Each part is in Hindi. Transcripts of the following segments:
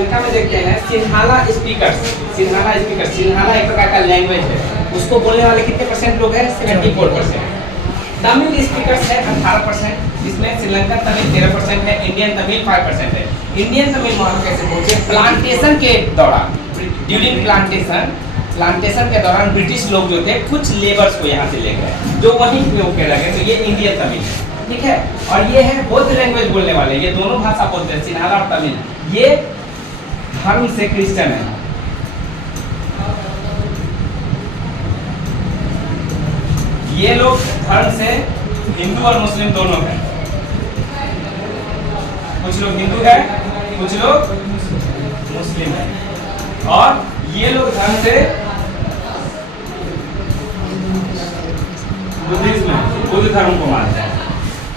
श्रीलंका में देखते हैं सिन्हाला स्पीकर्स। सिन्हाला एक प्रकार का लैंग्वेज है, उसको बोलने वाले कितने परसेंट लोग हैं? 74%। तमिल स्पीकर्स है 18%, जिसमें श्रीलंका तमिल 13% है, इंडियन तमिल 5% है। इंडियन तमिल वहाँ कैसे पहुंचे? प्लांटेशन के दौरान, ड्यूरिंग प्लांटेशन के दौरान ब्रिटिश लोग जो थे कुछ लेबर्स को यहाँ से ले गए, जो वहीं पे होके लगे, तो ये इंडियन तमिल है, ठीक है। और ये है बौद्ध लैंग्वेज बोलने वाले, ये दोनों भाषा बोलते हैं, सिन्हाला और तमिल। ये धर्म से क्रिश्चियन है, ये लोग धर्म से हिंदू और मुस्लिम दोनों हैं। कुछ लोग हिंदू है, कुछ लोग मुस्लिम है, और ये लोग धर्म से बुद्ध धर्म को मानते हैं,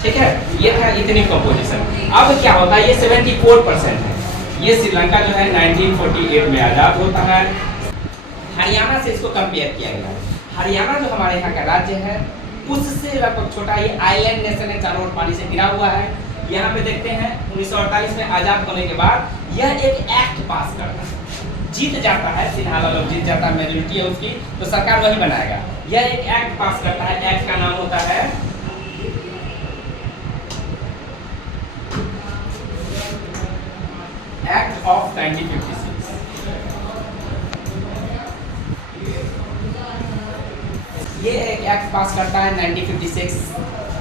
ठीक है। ये था इतनी कंपोजिशन। अब क्या होता है? ये 74% है। ये श्रीलंका जो है 1948 में आजाद होता है। हरियाणा से इसको कंपेयर किया गया है। हरियाणा जो हमारे यहाँ का राज्य है उससे लगभग छोटा, ये आइलैंड नेशन है, चारों ओर पानी से घिरा हुआ है। यहाँ पे देखते हैं 1948 में आजाद होने के बाद यह एक एक्ट पास करता है, जीत जाता है, सिन्हाला लोग जीत जाता है, मेजोरिटी है उसकी, तो सरकार वही बनाएगा। यह एक एक्ट पास करता है, एक्ट का नाम होता है एक्ट ऑफ 1956। ये एक एक्ट पास करता है 1956,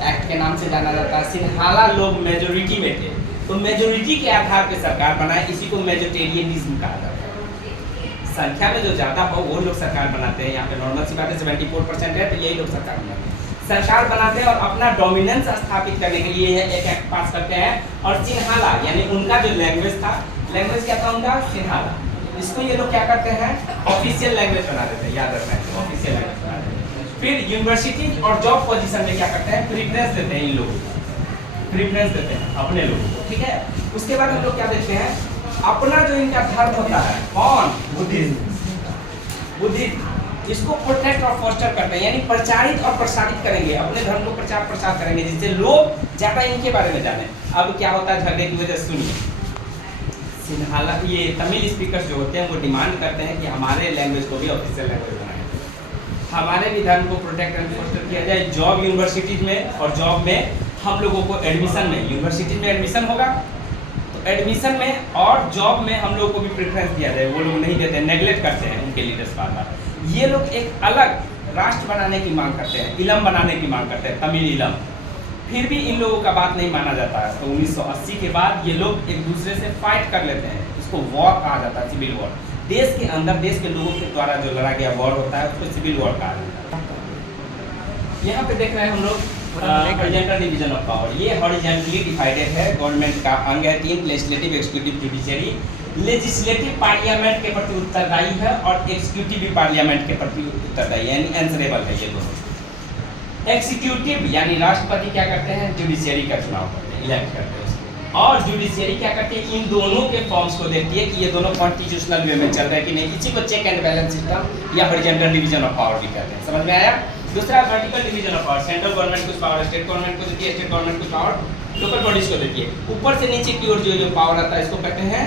एक्ट के नाम से जाना जाता है। सिन्हाला लोग मेजोरिटी में थे, तो मेजोरिटी के आधार पे सरकार बनाए, इसी को मेजोरिटेरियनिज्म कहा जाता है। संख्या में जो ज्यादा हो वो लोग सरकार बनाते हैं। यहाँ पे नॉर्मल सी बात है, 74% है, तो यही लोग सरकार बनाते हैं। सरकार बनाते हैं और अपना डोमिनेंस स्थापित करने के लिए एक एक्ट पास करते हैं। और सिन्हाला यानी उनका जो लैंग्वेज था, लैंग्वेज क्या था उनका? सिन्हाला। इसको ये लोग क्या करते हैं? ऑफिशियल लैंग्वेज बना देते हैं, याद रखना है, ऑफिशियल लैंग्वेज बना देते हैं। फिर यूनिवर्सिटी और जॉब पोजीशन में क्या करते हैं? प्रेफरेंस देते हैं, इन लोगों को प्रेफरेंस देते हैं अपने लोगों को, ठीक है। उसके बाद हम लोग क्या देखते हैं? अपना जो इनका धर्म होता है, कौन? बुद्धिज्म, इसको प्रोटेक्ट और फोस्टर करते हैं, यानी प्रचारित और प्रसारित करेंगे, अपने धर्म को प्रचार प्रसार करेंगे, जिससे लोग ज्यादा इनके बारे में जाने। अब क्या होता है झगड़े की वजह? सुनिए, सिन्हाला ये तमिल स्पीकर्स जो होते हैं वो डिमांड करते हैं कि हमारे लैंग्वेज को भी ऑफिशियल लैंग्वेज बनाया, हमारे भी धर्म को प्रोटेक्ट एंड फोस्टर किया जाए। जॉब यूनिवर्सिटीज में, और जॉब में हम लोगों को एडमिशन में, यूनिवर्सिटी में एडमिशन होगा तो एडमिशन में और जॉब में हम लोगों को भी प्रेफरेंस दिया जाए। वो लोग नहीं देते, नेगलेक्ट करते हैं उनके लीडर्स बार बार। ये लोग एक अलग राष्ट्र बनाने की मांग करते हैं, इलम बनाने की मांग करते हैं, तमिल इलम। फिर भी इन लोगों का बात नहीं माना जाता है, तो 1980 के बाद ये लोग एक दूसरे से फाइट कर लेते हैं। इसको वॉर कहा जाता है, सिविल वॉर। देश के अंदर देश के लोगों के द्वारा जो लड़ा गया वॉर होता है उसको सिविल वॉर कहा जाता है। यहाँ पे देख रहे हैं हम लोग हॉरिजॉन्टल डिवीजन ऑफ पावर। ये हॉरिजॉन्टली डिवाइडेड है, गवर्नमेंट का अंग है 3, legislative, executive, judiciary. Legislative parliament के प्रति उत्तरदायी है और एक्जीक्यूटिव पार्लियामेंट के प्रति उत्तरदायी, यानी आंसरेबल है ये दोनों। एक्जीक्यूटिव यानी राष्ट्रपति क्या करते हैं? जुडिशरी का चुनाव करते हैं, इलेक्ट करते हैं। और जुडिशरी क्या करती है? इन दोनों के फॉर्म्स को देखती है कि ये दोनों कॉन्स्टिट्यूशनल वे में चल रहे हैं कि नहीं। इसी को चेक एंड बैलेंस सिस्टम या हॉरिजॉन्टल डिवीजन ऑफ पावर भी कहते हैं। समझ में आया? दूसरा vertical division of power, central government कुछ पावर स्टेट गवर्नमेंट को देती है, स्टेट गवर्नमेंट कुछ पावर लोकल बॉडीज को देती है। ऊपर से नीचे की ओर जो पावर आता है इसको कहते हैं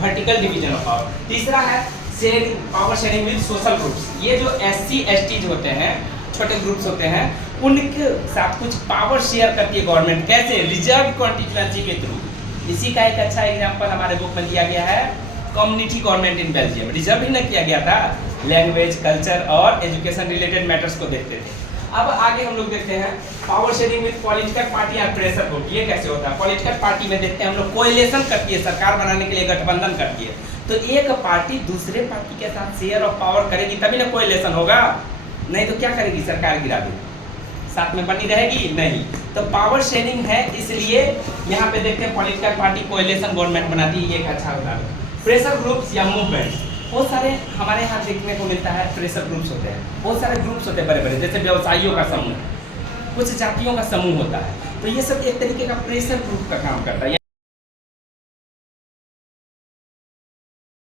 वर्टिकल डिवीजन ऑफ पावर। तीसरा है sharing, power sharing with social groups. ये जो SC ST होते हैं, छोटे ग्रुप्स होते हैं, उनके साथ कुछ पावर शेयर करती है गवर्नमेंट। कैसे? रिजर्व कॉन्स्टिट्यूएंसी के थ्रू। इसी का एक अच्छा एग्जांपल हमारे बुक में दिया गया है, community government in Belgium. Reserve ही न किया गया था, लैंग्वेज, कल्चर और एजुकेशन रिलेटेड मैटर्स को देखते थे। अब आगे हम लोग देखते हैं power sharing with political party and pressure group. ये कैसे होता है? पॉलिटिकल पार्टी में देखते हैं हम लोग कोएलिशन करती है, सरकार बनाने के लिए गठबंधन करती है। तो एक पार्टी दूसरे पार्टी के साथ शेयर ऑफ पावर करेगी तभी ना कोएलिशन होगा, नहीं तो क्या करेगी? सरकार गिरा देगी, साथ में बनी रहेगी नहीं। तो पावर शेयरिंग है, इसलिए यहाँ पे देखते हैं पॉलिटिकल पार्टी कोएलिशन गवर्नमेंट बनाती है। एक अच्छा उदाहरण प्रेशर ग्रुप्स या मूवमेंट्स। बहुत सारे हमारे यहाँ देखने को मिलता है, प्रेशर ग्रुप्स होते हैं, बहुत सारे ग्रुप्स होते हैं बड़े बड़े, जैसे व्यवसायियों का समूह, कुछ जातियों का समूह होता है। तो ये सब एक तरीके का प्रेशर ग्रुप का काम करता है।